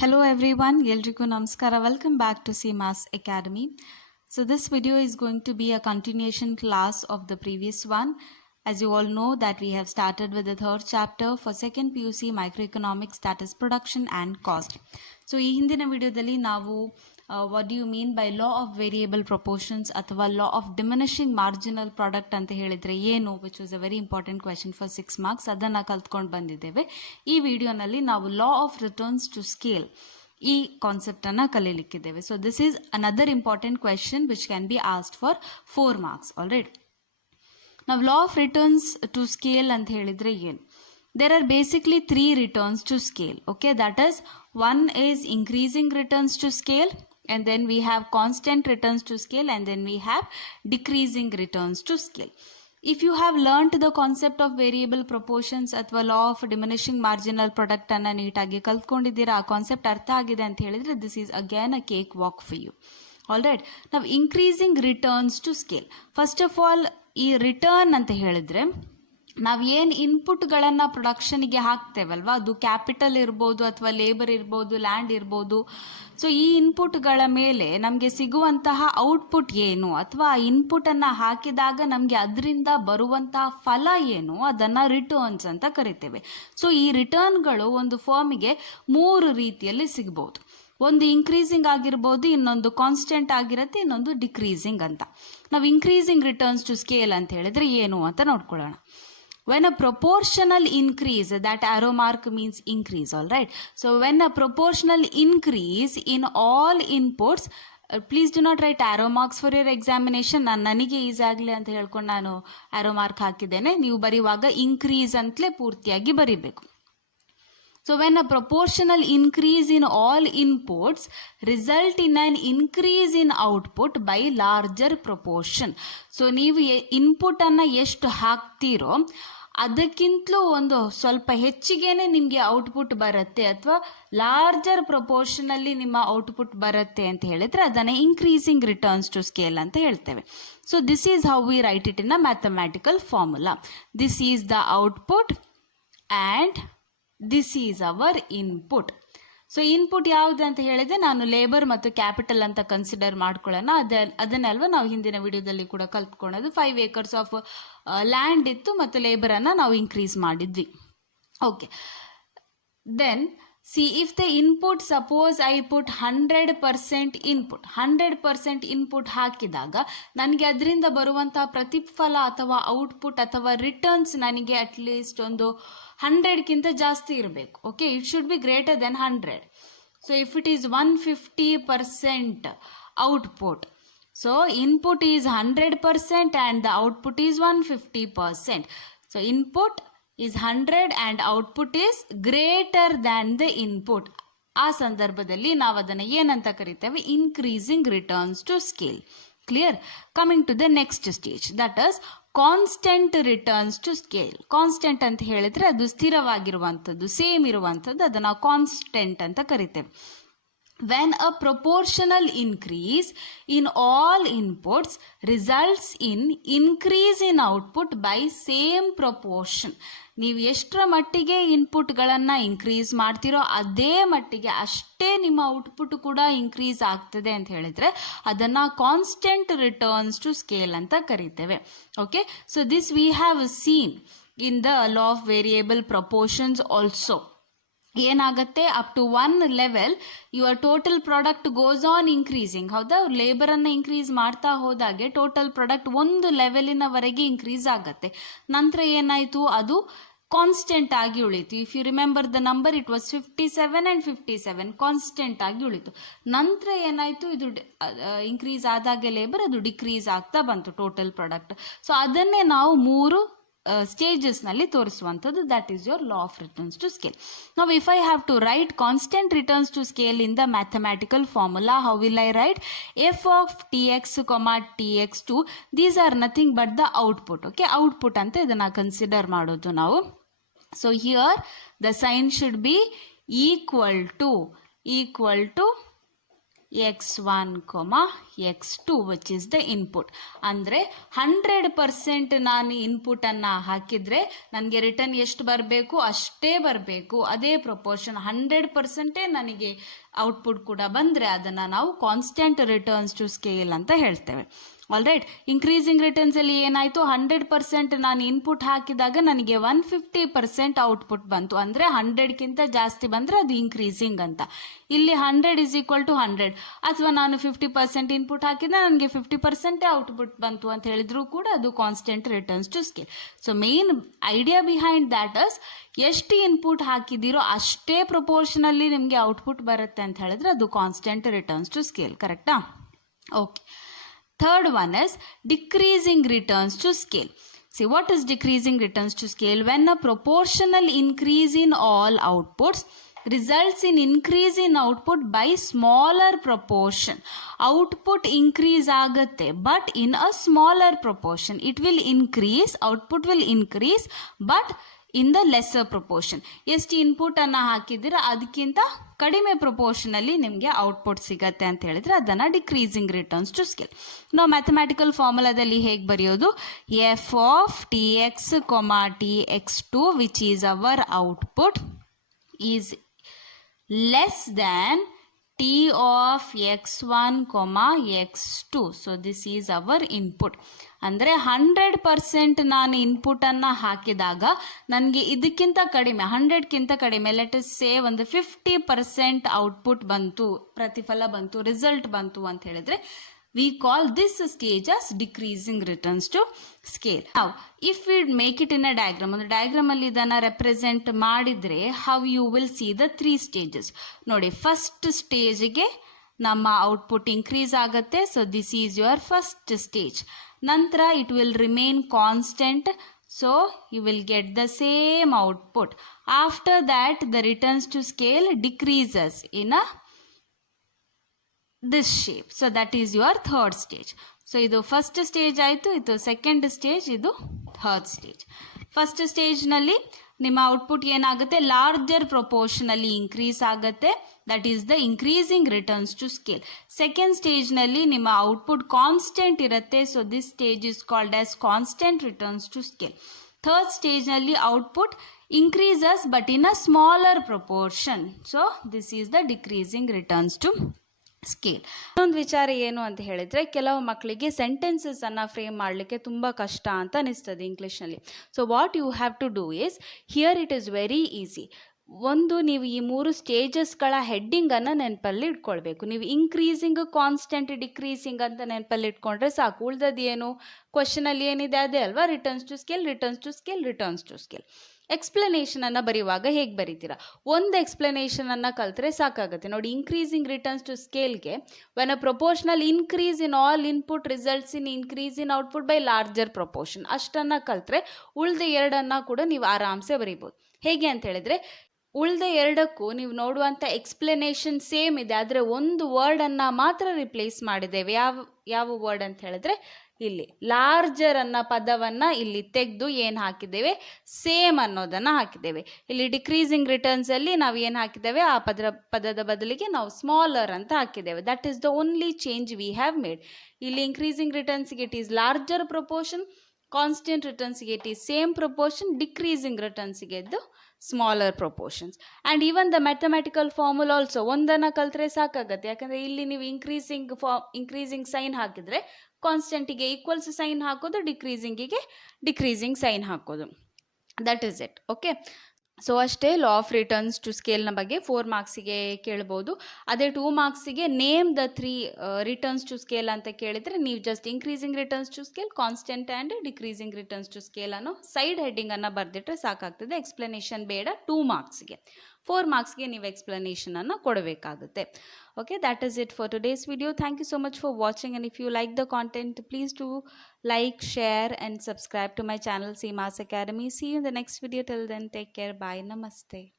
Hello everyone, ಎಲ್ರಿಗೂ ನಮಸ್ಕಾರ. Welcome back to CMAS Academy. So this video is going to be a continuation class of the previous one. As you all know that we have started with the third chapter for second PUC microeconomics, that is production and cost. So ಈ ಹಿಂದಿನ ವಿಡಿಯೋದಲ್ಲಿ ನಾವು what do you mean by law of variable proportions ಅಥವಾ law of diminishing marginal product ಅಂತ ಹೇಳಿದ್ರೆ ಏನು, which was a very important question for 6 marks, ಅದನ್ನ ಕಲ್ತ್ಕೊಂಡು ಬಂದಿದ್ದೇವೆ. ಈ ವಿಡಿಯೋನಲ್ಲಿ ನಾವು law of returns to scale ಈ ಕಾನ್ಸೆಪ್ಟ್ ಅನ್ನ ಕಲಿಯಲಿಕ್ಕಿದ್ದೇವೆ. So this is another important question which can be asked for 4 marks already. ನಾವು law of returns to scale ಅಂತ ಹೇಳಿದ್ರೆ ಏನು? There are basically 3 returns to scale. Okay, that is, one is increasing returns to scale, and then we have constant returns to scale, and then we have decreasing returns to scale. If you have learnt the concept of variable proportions ಅಥವಾ law of diminishing marginal product ಅನ್ನ ನೀಟಾಗಿ ಕಲ್ತ್ಕೊಂಡಿದ್ದೀರಾ, ಆ concept ಅರ್ಥ ಆಗಿದೆ ಅಂತ ಹೇಳಿದ್ರೆ this is again a cake walk for you. Alright, now increasing returns to scale. First of all, ಈ return ಅಂತ ಹೇಳಿದ್ರೆ ನಾವು ಏನು ಇನ್ಪುಟ್ಗಳನ್ನು ಪ್ರೊಡಕ್ಷನ್ಗೆ ಹಾಕ್ತೇವಲ್ವಾ, ಅದು ಕ್ಯಾಪಿಟಲ್ ಇರ್ಬೋದು ಅಥವಾ ಲೇಬರ್ ಇರ್ಬೋದು, ಲ್ಯಾಂಡ್ ಇರ್ಬೋದು. ಸೊ ಈ ಇನ್ಪುಟ್ಗಳ ಮೇಲೆ ನಮಗೆ ಸಿಗುವಂತಹ ಔಟ್ಪುಟ್ ಏನು ಅಥವಾ ಆ ಇನ್ಪುಟನ್ನು ಹಾಕಿದಾಗ ನಮಗೆ ಅದರಿಂದ ಬರುವಂತಹ ಫಲ ಏನು, ಅದನ್ನು ರಿಟರ್ನ್ಸ್ ಅಂತ ಕರಿತೇವೆ. ಸೊ ಈ ರಿಟರ್ನ್ಗಳು ಒಂದು ಫರ್ಮಿಗೆ 3 ರೀತಿಯಲ್ಲಿ ಸಿಗ್ಬೋದು. ಒಂದು ಇನ್ಕ್ರೀಸಿಂಗ್ ಆಗಿರ್ಬೋದು, ಇನ್ನೊಂದು ಕಾನ್ಸ್ಟೆಂಟ್ ಆಗಿರುತ್ತೆ, ಇನ್ನೊಂದು ಡಿಕ್ರೀಸಿಂಗ್ ಅಂತ. ನಾವು ಇನ್ಕ್ರೀಸಿಂಗ್ ರಿಟರ್ನ್ಸ್ ಟು ಸ್ಕೇಲ್ ಅಂತ ಹೇಳಿದ್ರೆ ಏನು ಅಂತ ನೋಡ್ಕೊಳ್ಳೋಣ. When a proportional increase, that arrow mark means increase, all right? So when a proportional increase in all inputs, please do not write arrow marks for your examination. ನನಗೆ easy ಆಗಲಿ ಅಂತ ಹೇಳ್ಕೊಂಡು ನಾನು arrow mark ಹಾಕಿದ್ದೇನೆ. ನೀವು ಬರೆಯುವಾಗ increase ಅಂತಲೇ ಪೂರ್ತಿಯಾಗಿ ಬರೀಬೇಕು. So when a proportional increase in all inputs result in an increase in output by larger proportion. So ನೀವು ಇನ್ಪುಟ್ ಅನ್ನ ಎಷ್ಟು ಹಾಕ್ತೀರೋ ಅದಕ್ಕಿಂತಲೂ ಒಂದು ಸ್ವಲ್ಪ ಹೆಚ್ಚಿಗೆನೆ ನಿಮಗೆ ಔಟ್ಪುಟ್ ಬರುತ್ತೆ ಅಥವಾ ಲಾರ್ಜರ್ ಪ್ರಪೋರ್ಷನಲ್ಲಿ ನಿಮ್ಮ ಔಟ್ಪುಟ್ ಬರುತ್ತೆ ಅಂತ ಹೇಳಿದ್ರೆ ಅದನ್ನ ಇನ್ಕ್ರೀಸಿಂಗ್ ರಿಟರ್ನ್ಸ್ ಟು ಸ್ಕೇಲ್ ಅಂತ ಹೇಳ್ತೇವೆ. So this is how we right it in a mathematical formula. This is the output and this is our input. So input ಯಾವುದು ಅಂತ ಹೇಳಿದ್ರೆ ನಾನು ಲೇಬರ್ ಮತ್ತು ಕ್ಯಾಪಿಟಲ್ ಅಂತ ಕನ್ಸಿಡರ್ ಮಾಡ್ಕೊಳ್ಳೋಣ. ಅದನ್ನಲ್ವಾ ನಾವು ಹಿಂದಿನ ವಿಡಿಯೋದಲ್ಲಿ ಕೂಡ ಕಲ್ತ್ಕೊಳ್ಳೋದು. 5 acres ಆಫ್ ಲ್ಯಾಂಡ್ ಇತ್ತು ಮತ್ತು ಲೇಬರ್ ಅನ್ನ ನಾವು ಇನ್ಕ್ರೀಸ್ ಮಾಡಿದ್ವಿ. Okay, then see if the input, suppose I put 100% input, 100% input ಹಾಕಿದಾಗ ನನಗೆ ಅದರಿಂದ ಬರುವಂತಹ ಪ್ರತಿಫಲ ಅಥವಾ ಔಟ್ಪುಟ್ ಅಥವಾ ರಿಟರ್ನ್ಸ್ ನನಗೆ ಅಟ್ಲೀಸ್ಟ್ ಒಂದು 100ಗಿಂತ ಜಾಸ್ತಿ ಇರಬೇಕು. Okay, it should be greater than 100. So if it is 150% output, so input is 100% and the output is 150%. So input is 100 and output is greater than the input. ಆ ಸಂದರ್ಭದಲ್ಲಿ ನಾವು ಅದನ್ನು ಏನಂತ ಕರಿತೇವೆ? Increasing returns to scale. Clear? Coming to the next stage, that is constant returns to scale. Constant ಅಂತ ಹೇಳಿದ್ರೆ ಅದು ಸ್ಥಿರವಾಗಿರುವಂಥದ್ದು, same ಇರುವಂಥದ್ದು, ಅದನ್ನು ಕಾನ್ಸ್ಟೆಂಟ್ ಅಂತ ಕರಿತೇವೆ. When a proportional increase in all inputs results in increase in output by same proportion. ನೀವು ಎಷ್ಟರ ಮಟ್ಟಿಗೆ ಇನ್ಪುಟ್ಗಳನ್ನು ಇನ್ಕ್ರೀಸ್ ಮಾಡ್ತೀರೋ ಅದೇ ಮಟ್ಟಿಗೆ ಅಷ್ಟೇ ನಿಮ್ಮ ಔಟ್ಪುಟ್ ಕೂಡ ಇನ್ಕ್ರೀಸ್ ಆಗ್ತದೆ ಅಂತ ಹೇಳಿದ್ರೆ ಅದನ್ನು ಕಾನ್ಸ್ಟೆಂಟ್ ರಿಟರ್ನ್ಸ್ ಟು ಸ್ಕೇಲ್ ಅಂತ ಕರಿತೇವೆ. Okay, so this we have seen in the law of variable proportions also. ಏನಾಗುತ್ತೆ, up to 1 level your total product goes on increasing. ಹೌದಾ, ಲೇಬರ್ ಅನ್ನ ಇನ್ಕ್ರೀಸ್ ಮಾಡ್ತಾ ಹೋದಾಗೆ ಟೋಟಲ್ ಪ್ರಾಡಕ್ಟ್ ಒಂದು ಲೆವೆಲಿನವರೆಗೆ ಇನ್ಕ್ರೀಸ್ ಆಗುತ್ತೆ. ನಂತರ ಏನಾಯ್ತು, ಅದು ಕಾನ್ಸ್ಟೆಂಟ್ ಆಗಿ ಉಳಿತು. If you remember the number, it was 57 and 57 constant ಆಗಿ ಉಳಿತು. ನಂತರ ಏನಾಯ್ತು, ಇದು ಇನ್ಕ್ರೀಸ್ ಆದಾಗೆ ಲೇಬರ್ ಅದು ಡಿಕ್ರೀಸ್ ಆಗ್ತಾ ಬಂತು ಟೋಟಲ್ ಪ್ರಾಡಕ್ಟ್. ಸೊ ಅದನ್ನೇ ನಾವು 3 ಸ್ಟೇಜಸ್ ನಲ್ಲಿ ತೋರಿಸುವಂಥದ್ದು. That is your law of returns to scale. ನಾವು if I have to write constant returns to scale in the mathematical formula, how will I write? F of tx, tx2, these are nothing but the output. Okay, output ಅಂತ ಇದನ್ನ consider ಮಾಡೋದು ನಾವು. So here the sign should be equal to x1, x2 which is the input. ಅಂದರೆ 100% ನಾನು ಇನ್ಪುಟನ್ನು ಹಾಕಿದರೆ ನನಗೆ return ಎಷ್ಟು ಬರಬೇಕು ಅಷ್ಟೇ ಬರಬೇಕು. ಅದೇ ಪ್ರಪೋರ್ಷನ್ 100% ನನಗೆ ಔಟ್ಪುಟ್ ಕೂಡ ಬಂದರೆ ಅದನ್ನು ನಾವು ಕಾನ್ಸ್ಟೆಂಟ್ ರಿಟರ್ನ್ಸ್ ಟು ಸ್ಕೇಲ್ ಅಂತ ಹೇಳ್ತೇವೆ. ಆಲ್ ರೈಟ್, ಇನ್ಕ್ರೀಸಿಂಗ್ ರಿಟರ್ನ್ಸ್ ಅಲ್ಲಿ ಏನಾಯ್ತು, 100% ನಾನು ಇನ್ಪುಟ್ ಹಾಕಿದಾಗ ನನಗೆ 150% ಔಟ್ಪುಟ್ ಬಂತು. ಅಂದ್ರೆ 100ಕ್ಕಿಂತ ಜಾಸ್ತಿ ಬಂದ್ರೆ ಅದು ಇನ್ಕ್ರೀಸಿಂಗ್ ಅಂತ. ಇಲ್ಲಿ 100 = 100 ಅಥವಾ ನಾನು 50% ಇನ್ಪುಟ್ ಹಾಕಿದ್ರೆ ನನಗೆ 50% ಔಟ್ಪುಟ್ ಬಂತು ಅಂತ ಹೇಳಿದ್ರು ಕೂಡ ಅದು constant returns to scale. So main idea behind that is ಎಷ್ಟು ಇನ್ಪುಟ್ ಹಾಕಿದಿರೋ ಅಷ್ಟೇ ಪ್ರಪೋರ್ಷನಲ್ಲಿ ನಿಮಗೆ ಔಟ್ಪುಟ್ ಬರುತ್ತೆ ಅಂತ ಹೇಳಿದ್ರೆ ಅದು ಕಾನ್ಸ್ಟೆಂಟ್ ರಿಟರ್ನ್ಸ್ ಟು ಸ್ಕೇಲ್. ಕರೆಕ್ಟಾ? Okay. Third one is decreasing returns to scale. See, what is decreasing returns to scale? When a proportional increase in all outputs results in increase in output by smaller proportion. Output increase ಆಗುತ್ತೆ but in a smaller proportion. It will increase, output will increase but in the lesser proportion. ಎಷ್ಟು input ಅನ್ನ ಹಾಕಿದ್ದೀರಾ ಅದಕ್ಕಿಂತ ಕಡಿಮೆ ಪ್ರಪೋರ್ಷನಲ್ಲಿ ನಿಮಗೆ output ಸಿಗತ್ತೆ ಅಂತ ಹೇಳಿದ್ರೆ ಅದನ್ನ ಡಿಕ್ರೀಸಿಂಗ್ ರಿಟರ್ನ್ಸ್ ಟು ಸ್ಕೇಲ್. ನಾವು ಮ್ಯಾಥಮೆಟಿಕಲ್ ಫಾರ್ಮುಲಾದಲ್ಲಿ ಹೇಗೆ ಬರೆಯೋದು, F of T X T X two which is our output is less than t of x1, x2. So this is our input. ಅಂದರೆ 100% ನಾನು ಇನ್ಪುಟನ್ನು ಹಾಕಿದಾಗ ನನಗೆ ಇದಕ್ಕಿಂತ ಕಡಿಮೆ 100ಕ್ಕಿಂತ ಕಡಿಮೆ ಲೆಟ್ ಅಸ್ ಸೇ ಒಂದು 50% ಔಟ್ಪುಟ್ ಬಂತು, ಪ್ರತಿಫಲ ಬಂತು, ರಿಸಲ್ಟ್ ಬಂತು ಅಂತ ಹೇಳಿದ್ರೆ we call this stage as decreasing returns to scale. Now, if we make it in a diagram, on the diagram alli idana represent ಮಾಡಿದ್ರೆ how you will see the 3 stages. ನೋಡಿ, first stage ಗೆ ನಮ್ಮ output increase ಆಗುತ್ತೆ. So this is your first stage. ನಂತರ it will remain constant. So you will get the same output. After that the returns to scale decreases in a this shape. So that is your third stage. So ಇದು first stage ಆಯಿತು, ಇದು second stage, ಇದು third stage. First ಸ್ಟೇಜ್ನಲ್ಲಿ ನಿಮ್ಮ output ಏನಾಗುತ್ತೆ, larger ಪ್ರಪೋರ್ಷನಲ್ಲಿ increase ಆಗುತ್ತೆ. That is the increasing returns to scale. Second ಸ್ಟೇಜ್ನಲ್ಲಿ ನಿಮ್ಮ ಔಟ್ಪುಟ್ ಕಾನ್ಸ್ಟೆಂಟ್ ಇರುತ್ತೆ. So this stage is called as constant returns to scale. Third ಸ್ಟೇಜ್ನಲ್ಲಿ output increases but in a smaller proportion. So this is the decreasing returns to scale. ಇನ್ನೊಂದು ವಿಚಾರ ಏನು ಅಂತ ಹೇಳಿದರೆ, ಕೆಲವು ಮಕ್ಕಳಿಗೆ ಸೆಂಟೆನ್ಸಸ್ ಅನ್ನು ಫ್ರೇಮ್ ಮಾಡಲಿಕ್ಕೆ ತುಂಬ ಕಷ್ಟ ಅಂತ ಅನಿಸ್ತದೆ ಇಂಗ್ಲೀಷ್ನಲ್ಲಿ. So what you have to do is, here it is very easy. ಒಂದು, ನೀವು ಈ 3 ಸ್ಟೇಜಸ್ಗಳ ಹೆಡ್ಡಿಂಗನ್ನು ನೆನಪಲ್ಲಿ ಇಟ್ಕೊಳ್ಬೇಕು. ನೀವು ಇನ್ಕ್ರೀಸಿಂಗ್, ಕಾನ್ಸ್ಟೆಂಟ್, ಡಿಕ್ರೀಸಿಂಗ್ ಅಂತ ನೆನಪಲ್ಲಿ ಇಟ್ಕೊಂಡ್ರೆ ಸಾಕು. ಉಳ್ದದ್ದು ಏನು ಕ್ವಶನಲ್ಲಿ ಏನಿದೆ ಅದೇ ಅಲ್ವಾ, returns to scale, returns to scale, returns to scale. ಎಕ್ಸ್ಪ್ಲನೇಷನನ್ನು ಬರೆಯುವಾಗ ಹೇಗೆ ಬರೀತೀರಾ, ಒಂದು ಎಕ್ಸ್ಪ್ಲನೇಷನನ್ನು ಕಲ್ತ್ರೆ ಸಾಕಾಗುತ್ತೆ. ನೋಡಿ, ಇನ್ಕ್ರೀಸಿಂಗ್ ರಿಟರ್ನ್ಸ್ ಟು ಸ್ಕೇಲ್ಗೆ when a proportional increase in all input results in increase in output by larger proportion, ಅಷ್ಟನ್ನು ಕಲ್ತ್ರೆ ಉಳ್ದ ಎರಡನ್ನು ಕೂಡ ನೀವು ಆರಾಮ್ಸೆ ಬರೀಬೋದು. ಹೇಗೆ ಅಂತ ಹೇಳಿದರೆ, ಉಳ್ದ ಎರಡಕ್ಕೂ ನೀವು ನೋಡುವಂಥ ಎಕ್ಸ್ಪ್ಲನೇಷನ್ ಸೇಮ್ ಇದೆ, ಆದರೆ ಒಂದು ವರ್ಡನ್ನು ಮಾತ್ರ ರಿಪ್ಲೇಸ್ ಮಾಡಿದ್ದೇವೆ. ಯಾವ ವರ್ಡ್ ಅಂತ ಹೇಳಿದ್ರೆ, ಇಲ್ಲಿ ಲಾರ್ಜರ್ ಅನ್ನೋ ಪದವನ್ನು ಇಲ್ಲಿ ತೆಗೆದು ಏನು ಹಾಕಿದ್ದೇವೆ, ಸೇಮ್ ಅನ್ನೋದನ್ನು ಹಾಕಿದ್ದೇವೆ. ಇಲ್ಲಿ ಡಿಕ್ರೀಸಿಂಗ್ ರಿಟರ್ನ್ಸಲ್ಲಿ ನಾವು ಏನು ಹಾಕಿದ್ದೇವೆ, ಆ ಪದದ ಬದಲಿಗೆ ನಾವು ಸ್ಮಾಲರ್ ಅಂತ ಹಾಕಿದ್ದೇವೆ. That is the only change we have made. ಇಲ್ಲಿ ಇನ್ಕ್ರೀಸಿಂಗ್ ರಿಟರ್ನ್ಸ್ಗೆ it is larger proportion, constant ರಿಟರ್ನ್ಸ್ಗೆ it is same proportion, decreasing ರಿಟರ್ನ್ಸ್ಗೆ ಇದ್ದು smaller proportions. And even the mathematical formula also ಒಂದನ್ನು ಕಲ್ತ್ರೆ ಸಾಕಾಗುತ್ತೆ. ಯಾಕಂದರೆ ಇಲ್ಲಿ ನೀವು ಇನ್ಕ್ರೀಸಿಂಗ್ ಸೈನ್ ಹಾಕಿದರೆ ಕಾನ್ಸ್ಟೆಂಟಿಗೆ ಈಕ್ವಲ್ಸ್ ಸೈನ್ ಹಾಕೋದು, ಡಿಕ್ರೀಸಿಂಗಿಗೆ ಡಿಕ್ರೀಸಿಂಗ್ ಸೈನ್ ಹಾಕೋದು. That is it. Okay, so ಅಷ್ಟೇ. ಲಾ ಆಫ್ ರಿಟರ್ನ್ಸ್ ಟು ಸ್ಕೇಲ್ನ ಬಗ್ಗೆ 4 ಮಾರ್ಕ್ಸಿಗೆ ಕೇಳ್ಬೋದು. ಅದೇ 2 ಮಾರ್ಕ್ಸಿಗೆ name the 3 returns to scale ಅಂತ ಕೇಳಿದರೆ ನೀವು just increasing returns to scale, constant and decreasing returns to scale ಅನ್ನೋ ಸೈಡ್ ಹೆಡ್ಡಿಂಗನ್ನು ಬರೆದಿಟ್ಟರೆ ಸಾಕಾಗ್ತದೆ. ಎಕ್ಸ್ಪ್ಲನೇಷನ್ ಬೇಡ 2 ಮಾರ್ಕ್ಸ್ಗೆ. 4 ಮಾರ್ಕ್ಸ್ಗೆ ನೀವು ಎಕ್ಸ್ಪ್ಲನೇಷನನ್ನು ಕೊಡಬೇಕಾಗುತ್ತೆ. Okay, that is it for today's video. Thank you so much for watching, and if you like the content, please do like, share and subscribe to my channel CMAS Academy. See you in the next video. Till then, take care. Bye. Namaste.